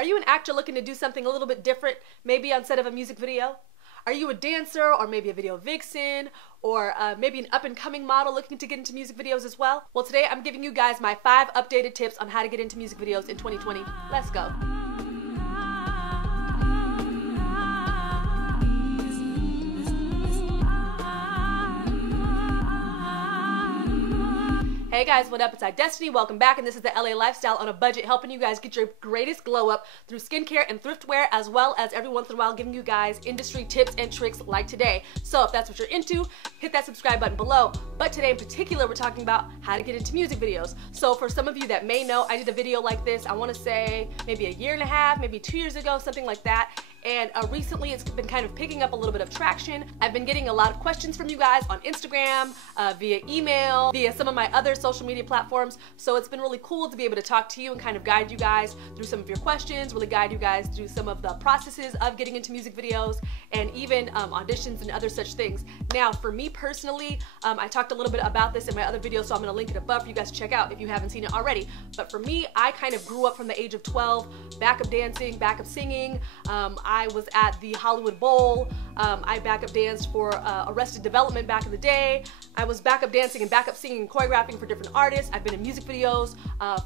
Are you an actor looking to do something a little bit different, maybe on set of a music video? Are you a dancer or maybe a video vixen or maybe an up-and-coming model looking to get into music videos as well? Well, today I'm giving you guys my 5 updated tips on how to get into music videos in 2020. Let's go. Hey guys, what up? It's iDestiny. Welcome back, and this is the LA Lifestyle on a budget, helping you guys get your greatest glow up through skincare and thriftwear, as well as every once in a while giving you guys industry tips and tricks like today. So if that's what you're into, hit that subscribe button below. But today in particular, we're talking about how to get into music videos. So for some of you that may know, I did a video like this, I want to say maybe a year and a half, maybe 2 years ago, something like that. And recently it's been kind of picking up a little bit of traction. I've been getting a lot of questions from you guys on Instagram, via email, via some of my other social media platforms. So it's been really cool to be able to talk to you and kind of guide you guys through some of your questions, really guide you guys through some of the processes of getting into music videos and even auditions and other such things. Now, for me personally, I talked a little bit about this in my other video, so I'm gonna link it above for you guys to check out if you haven't seen it already. But for me, I kind of grew up from the age of 12, backup dancing, backup singing. I was at the Hollywood Bowl. I backup danced for Arrested Development back in the day. I was backup dancing and backup singing and choreographing for different artists. I've been in music videos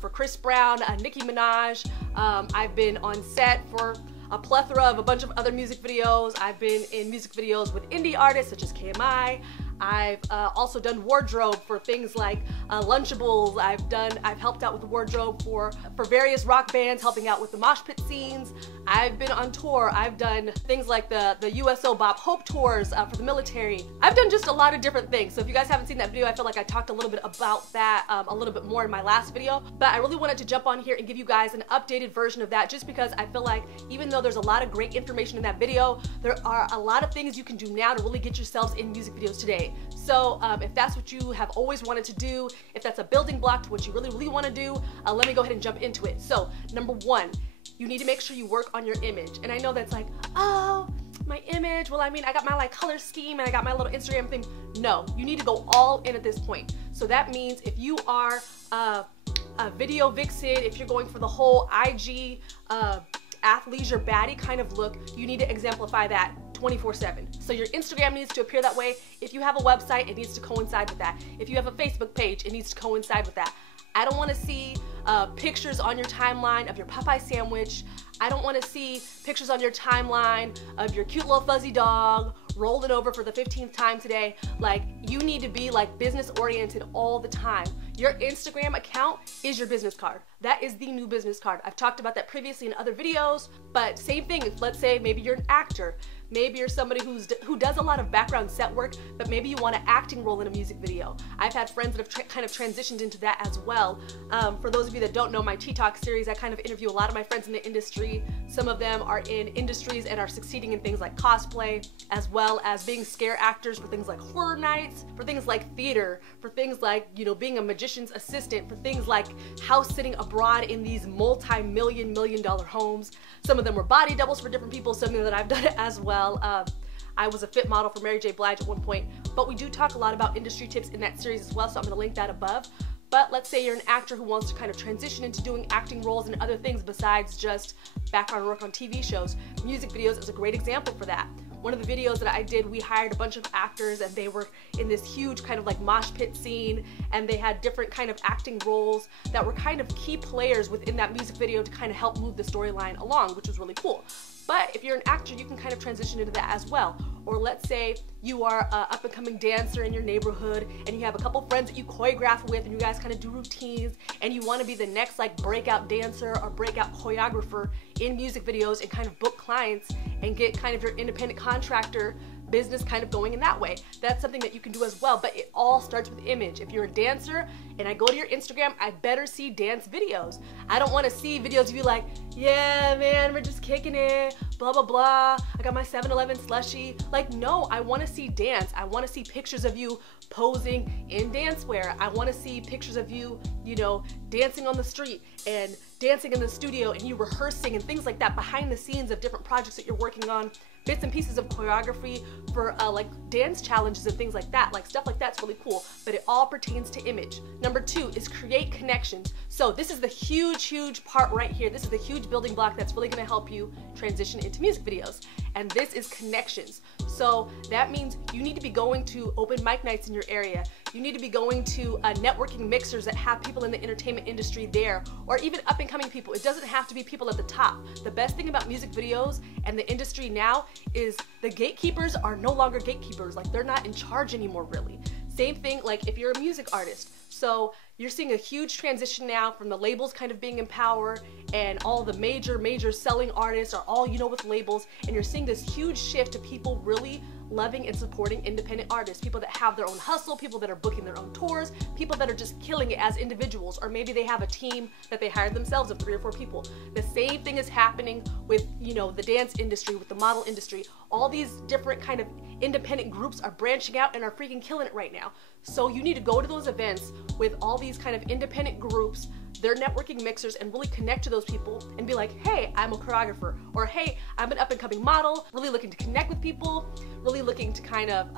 for Chris Brown, Nicki Minaj. I've been on set for a plethora of a bunch of other music videos. I've been in music videos with indie artists such as KMI. I've also done wardrobe for things like Lunchables. I've helped out with the wardrobe for various rock bands, helping out with the mosh pit scenes. I've been on tour. I've done things like the USO Bob Hope tours for the military. I've done just a lot of different things. So if you guys haven't seen that video, I feel like I talked a little bit about that a little bit more in my last video. But I really wanted to jump on here and give you guys an updated version of that, just because I feel like even though there's a lot of great information in that video, there are a lot of things you can do now to really get yourselves in music videos today. So if that's what you have always wanted to do, if that's a building block to what you really want to do, let me go ahead and jump into it. So number 1, you need to make sure you work on your image. And I know that's like, oh, my image, well, I mean, I got my like color scheme and I got my little Instagram thing. No, you need to go all in at this point. So that means if you are a video vixen, if you're going for the whole IG athleisure baddie kind of look, you need to exemplify that 24/7. So your Instagram needs to appear that way. If you have a website, it needs to coincide with that. If you have a Facebook page, it needs to coincide with that. I don't want to see pictures on your timeline of your Popeye sandwich. I don't want to see pictures on your timeline of your cute little fuzzy dog rolling over for the 15th time today. Like, you need to be like business oriented all the time. Your Instagram account is your business card. That is the new business card. I've talked about that previously in other videos, but same thing. Let's say maybe you're an actor. Maybe you're somebody who does a lot of background set work, but maybe you want an acting role in a music video. I've had friends that have kind of transitioned into that as well. For those of you that don't know my T-Talk series, I kind of interview a lot of my friends in the industry. Some of them are in industries and are succeeding in things like cosplay, as well as being scare actors for things like horror nights, for things like theater, for things like, you know, being a magician's assistant, for things like house sitting abroad in these multi-million dollar homes. Some of them were body doubles for different people, something that I've done as well. I was a fit model for Mary J. Blige at one point, but we do talk a lot about industry tips in that series as well, so I'm gonna link that above. But let's say you're an actor who wants to kind of transition into doing acting roles and other things besides just background work on TV shows. Music videos is a great example for that. One of the videos that I did, we hired a bunch of actors and they were in this huge kind of like mosh pit scene, and they had different kind of acting roles that were kind of key players within that music video to kind of help move the storyline along, which was really cool. But if you're an actor, you can kind of transition into that as well. Or let's say you are an up-and-coming dancer in your neighborhood and you have a couple friends that you choreograph with and you guys kind of do routines, and you want to be the next like breakout dancer or breakout choreographer in music videos and kind of book clients and get kind of your independent contractor business kind of going in that way. That's something that you can do as well, but it all starts with image. If you're a dancer and I go to your Instagram, I better see dance videos. I don't want to see videos of you like, yeah man, we're just kicking it, blah blah blah, I got my 7-Eleven slushie. Like, no, I want to see dance. I want to see pictures of you posing in dancewear. I want to see pictures of you, you know, dancing on the street and dancing in the studio and you rehearsing and things like that behind the scenes of different projects that you're working on. bits and pieces of choreography for like dance challenges and things like that. Like stuff like that's really cool, but it all pertains to image. Number 2 is create connections. So this is the huge part right here. This is the huge building block that's really gonna help you transition into music videos. And this is connections. So that means you need to be going to open mic nights in your area. You need to be going to networking mixers that have people in the entertainment industry there, or even up and coming people. It doesn't have to be people at the top. The best thing about music videos and the industry now is the gatekeepers are no longer gatekeepers. Like, they're not in charge anymore, really. Same thing like if you're a music artist. So you're seeing a huge transition now from the labels kind of being in power, and all the major selling artists are all, you know, with labels, and you're seeing this huge shift to people really loving and supporting independent artists, people that have their own hustle, people that are booking their own tours, people that are just killing it as individuals, or maybe they have a team that they hired themselves of 3 or 4 people. The same thing is happening with, you know, the dance industry, with the model industry. All these different kind of independent groups are branching out and are freaking killing it right now. So you need to go to those events with all these kind of independent groups, their networking mixers, and really connect to those people and be like, hey, I'm a choreographer, or hey, I'm an up and coming model, really looking to connect with people, really looking to kind of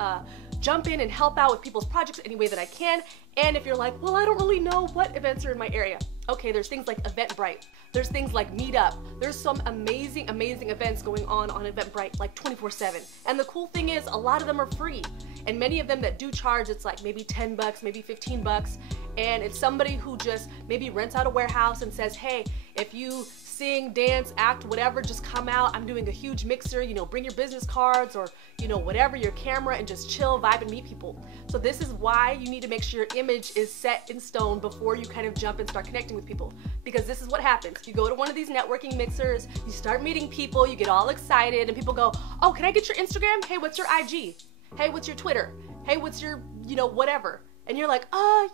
jump in and help out with people's projects any way that I can. And if you're like, well, I don't really know what events are in my area. Okay, there's things like Eventbrite. There's things like Meetup. There's some amazing events going on Eventbrite, like 24/7. And the cool thing is, a lot of them are free. And many of them that do charge, it's like maybe 10 bucks, maybe 15 bucks. And it's somebody who just maybe rents out a warehouse and says, hey, if you sing, dance, act, whatever, just come out. I'm doing a huge mixer, you know, bring your business cards or, you know, whatever, your camera, and just chill, vibe, and meet people. So this is why you need to make sure your image is set in stone before you kind of jump and start connecting with people. Because this is what happens. You go to one of these networking mixers, you start meeting people, you get all excited, and people go, oh, can I get your Instagram? Hey, what's your IG? Hey, what's your Twitter? Hey, what's your, you know, whatever. And you're like, yeah,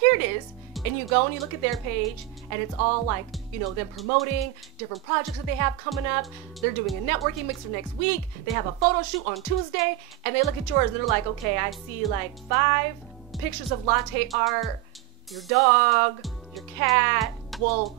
here it is. And you go and you look at their page, and it's all like, you know, them promoting different projects that they have coming up. They're doing a networking mixer next week. They have a photo shoot on Tuesday, and they look at yours and they're like, okay, I see like 5 pictures of latte art, your dog, your cat. Well,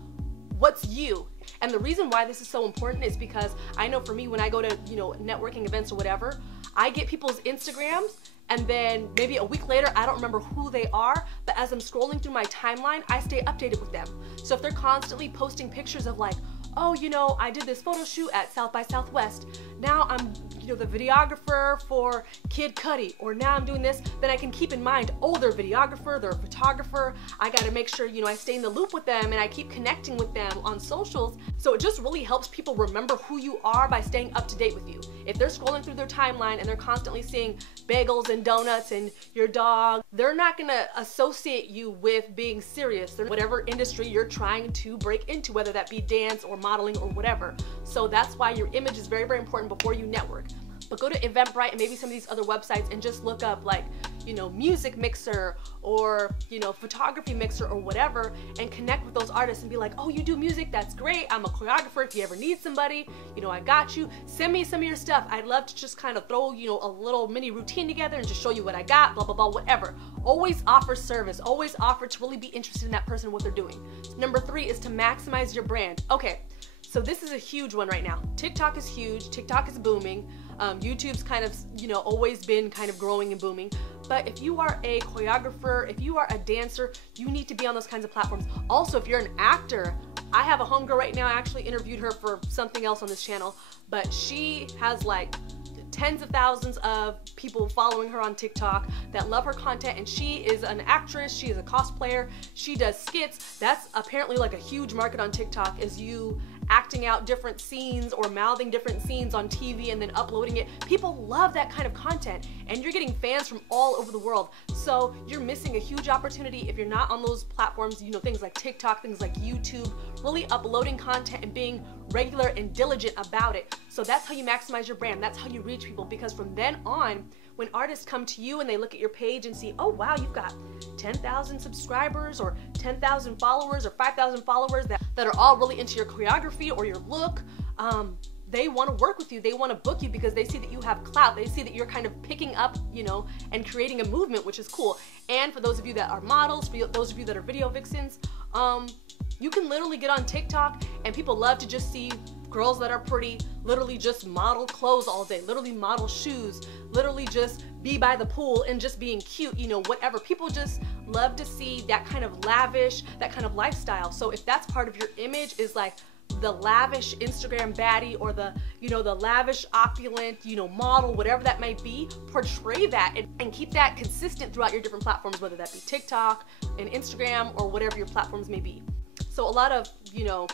what's you? And the reason why this is so important is because I know for me, when I go to, you know, networking events or whatever, I get people's Instagrams, and then maybe a week later, I don't remember who they are, but as I'm scrolling through my timeline, I stay updated with them. So if they're constantly posting pictures of like, oh, you know, I did this photo shoot at South by Southwest. Now I'm, you know, the videographer for Kid Cudi, or now I'm doing this, then I can keep in mind, oh, they're a videographer, they're a photographer. I gotta make sure, you know, I stay in the loop with them and I keep connecting with them on socials. So it just really helps people remember who you are by staying up to date with you. If they're scrolling through their timeline and they're constantly seeing bagels and donuts and your dog, they're not gonna associate you with being serious or whatever industry you're trying to break into, whether that be dance or modeling or whatever. So that's why your image is very, very important before you network. But go to Eventbrite and maybe some of these other websites and just look up like, you know, music mixer or, you know, photography mixer or whatever, and connect with those artists and be like, oh, you do music? That's great. I'm a choreographer. If you ever need somebody, you know, I got you. Send me some of your stuff. I'd love to just kind of throw, you know, a little mini routine together and just show you what I got, blah, blah, blah, whatever. Always offer service. Always offer to really be interested in that person and what they're doing. Number 3 is to maximize your brand. Okay. So this is a huge one right now. TikTok is huge. TikTok is booming. YouTube's kind of, you know, always been kind of growing and booming. But if you are a choreographer, if you are a dancer, you need to be on those kinds of platforms. Also, if you're an actor, I have a homegirl right now. I actually interviewed her for something else on this channel, but she has like tens of thousands of people following her on TikTok that love her content, and she is an actress, she is a cosplayer, she does skits. That's apparently like a huge market on TikTok, is you acting out different scenes or mouthing different scenes on TV and then uploading it. People love that kind of content, and you're getting fans from all over the world. So you're missing a huge opportunity if you're not on those platforms, you know, things like TikTok, things like YouTube, really uploading content and being regular and diligent about it. So that's how you maximize your brand. That's how you reach people, because from then on, when artists come to you and they look at your page and see, oh wow, you've got 10,000 subscribers or 10,000 followers or 5,000 followers that are all really into your choreography or your look, they want to work with you. They want to book you because they see that you have clout. They see that you're kind of picking up, you know, and creating a movement, which is cool. And for those of you that are models, for those of you that are video vixens, you can literally get on TikTok and people love to just see girls that are pretty literally just model clothes all day, literally model shoes, literally just be by the pool and just being cute, you know, whatever. People just love to see that kind of lavish, that kind of lifestyle. So if that's part of your image, is like the lavish Instagram baddie, or the, you know, the lavish opulent, you know, model, whatever that might be, portray that and keep that consistent throughout your different platforms, whether that be TikTok and Instagram or whatever your platforms may be. So a lot of, you know,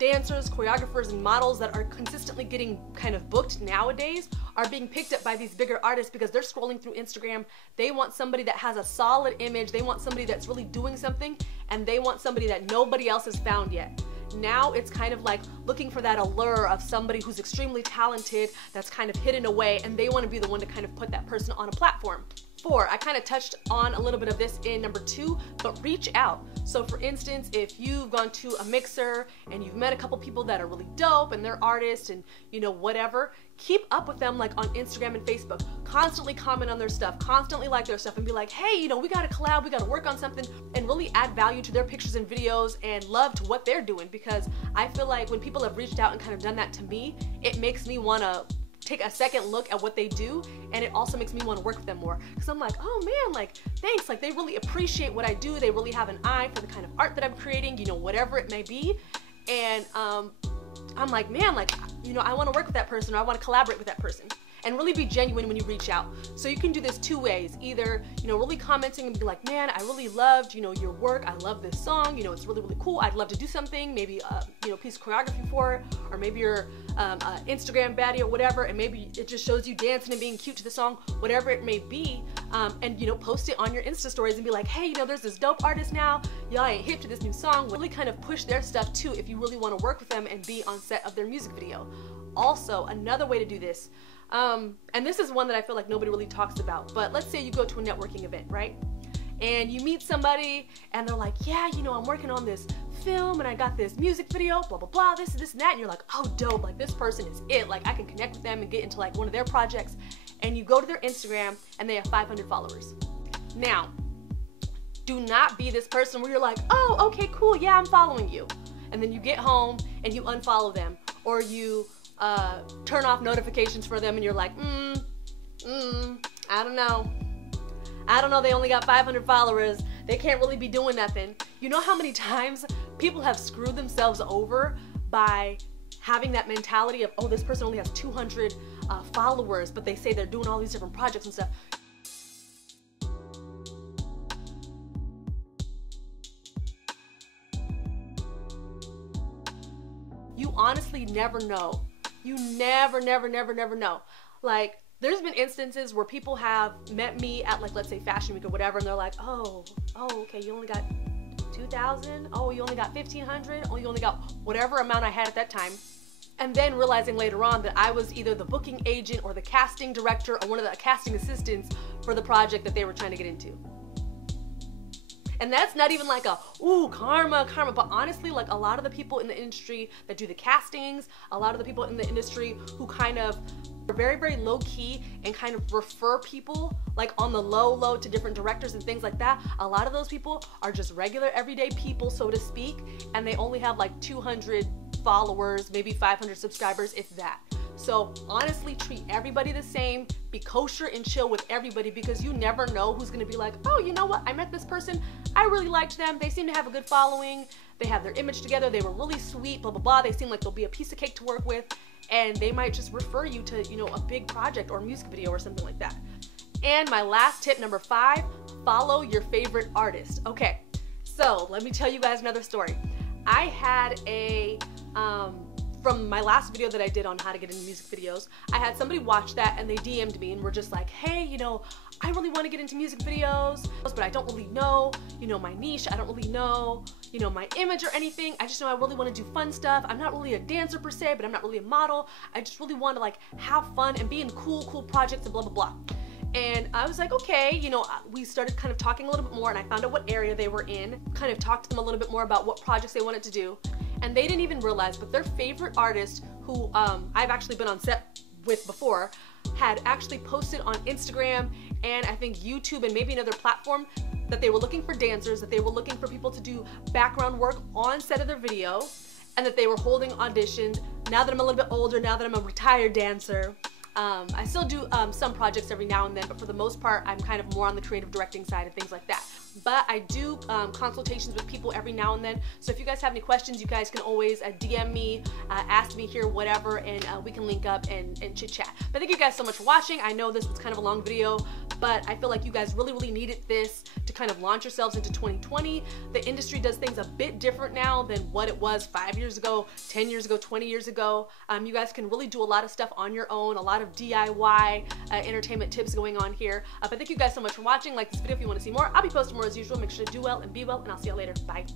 dancers, choreographers, and models that are consistently getting kind of booked nowadays are being picked up by these bigger artists because they're scrolling through Instagram. They want somebody that has a solid image. They want somebody that's really doing something, and they want somebody that nobody else has found yet. Now it's kind of like looking for that allure of somebody who's extremely talented, that's kind of hidden away, and they want to be the one to kind of put that person on a platform. 4, I kind of touched on a little bit of this in number 2, but reach out. So for instance, if you've gone to a mixer and you've met a couple people that are really dope and they're artists and, you know, whatever, keep up with them, like on Instagram and Facebook. Constantly comment on their stuff, constantly like their stuff, and be like, hey, you know, we gotta collab, we gotta work on something, and really add value to their pictures and videos and love to what they're doing. Because I feel like when people have reached out and kind of done that to me, it makes me wanna take a second look at what they do, and it also makes me want to work with them more, because I'm like, oh man, like, thanks, like, they really appreciate what I do, they really have an eye for the kind of art that I'm creating, you know, whatever it may be. And I'm like, man, like, you know, I want to work with that person, or I want to collaborate with that person. And really be genuine when you reach out. So you can do this 2 ways. Either, you know, really commenting and be like, man, I really loved, you know, your work. I love this song. You know, it's really, really cool. I'd love to do something. Maybe, you know, a piece of choreography for it. Or maybe you're Instagram baddie or whatever. And maybe it just shows you dancing and being cute to the song, whatever it may be. And, you know, post it on your Insta stories and be like, hey, you know, there's this dope artist now. Y'all ain't hip to this new song. Really kind of push their stuff too if you really want to work with them and be on set of their music video. Also, another way to do this, and this is one that I feel like nobody really talks about, but let's say you go to a networking event, right? And you meet somebody and they're like, yeah, you know, I'm working on this film and I got this music video, blah, blah, blah, this and that. And you're like, oh, dope, like this person is it. Like I can connect with them and get into like one of their projects. And you go to their Instagram and they have 500 followers. Now, do not be this person where you're like, oh, okay, cool, yeah, I'm following you. And then you get home and you unfollow them, or you turn off notifications for them and you're like, I don't know. I don't know, they only got 500 followers. They can't really be doing nothing. You know how many times people have screwed themselves over by having that mentality of, oh, this person only has 200 followers, but they say they're doing all these different projects and stuff. You honestly never know. You never know. Like, there's been instances where people have met me at, like, let's say Fashion Week or whatever, and they're like, oh, okay, you only got 2,000? Oh, you only got 1,500? Oh, you only got whatever amount I had at that time. And then realizing later on that I was either the booking agent or the casting director or one of the casting assistants for the project that they were trying to get into. And that's not even like a, ooh, karma, but honestly, like a lot of the people in the industry that do the castings, a lot of the people in the industry who kind of are very, very low key and kind of refer people like on the low to different directors and things like that, a lot of those people are just regular everyday people, so to speak, and they only have like 200 followers, maybe 500 subscribers, if that. So honestly, treat everybody the same, be kosher and chill with everybody, because you never know who's gonna be like, oh, you know what, I met this person, I really liked them, they seem to have a good following, they have their image together, they were really sweet, blah, blah, blah, they seem like they'll be a piece of cake to work with, and they might just refer you to, you know, a big project or music video or something like that. And my last tip, number 5, follow your favorite artist. Okay, so let me tell you guys another story. I had a, from my last video that I did on how to get into music videos, I had somebody watch that and they DM'd me and were just like, hey, you know, I really want to get into music videos, but I don't really know, you know, my niche. I don't really know, you know, my image or anything. I just know I really want to do fun stuff. I'm not really a dancer per se, but I'm not really a model. I just really want to like have fun and be in cool projects and blah, blah, blah. And I was like, okay, you know, we started kind of talking a little bit more, and I found out what area they were in, kind of talked to them a little bit more about what projects they wanted to do. And they didn't even realize, but their favorite artist, who I've actually been on set with before, had actually posted on Instagram and I think YouTube and maybe another platform that they were looking for dancers, that they were looking for people to do background work on set of their video, and that they were holding auditions now that I'm a little bit older, now that I'm a retired dancer, I still do some projects every now and then, but for the most part, I'm kind of more on the creative directing side and things like that. But I do consultations with people every now and then, so if you guys have any questions, you guys can always DM me, ask me here, whatever, and we can link up and chit chat. But thank you guys so much for watching. I know this was kind of a long video, but I feel like you guys really needed this to kind of launch yourselves into 2020. The industry does things a bit different now than what it was 5 years ago, 10 years ago, 20 years ago. You guys can really do a lot of stuff on your own, a lot of DIY entertainment tips going on here. But thank you guys so much for watching. Like this video if you want to see more. I'll be posting more as usual. Make sure to do well and be well, and I'll see you later. Bye.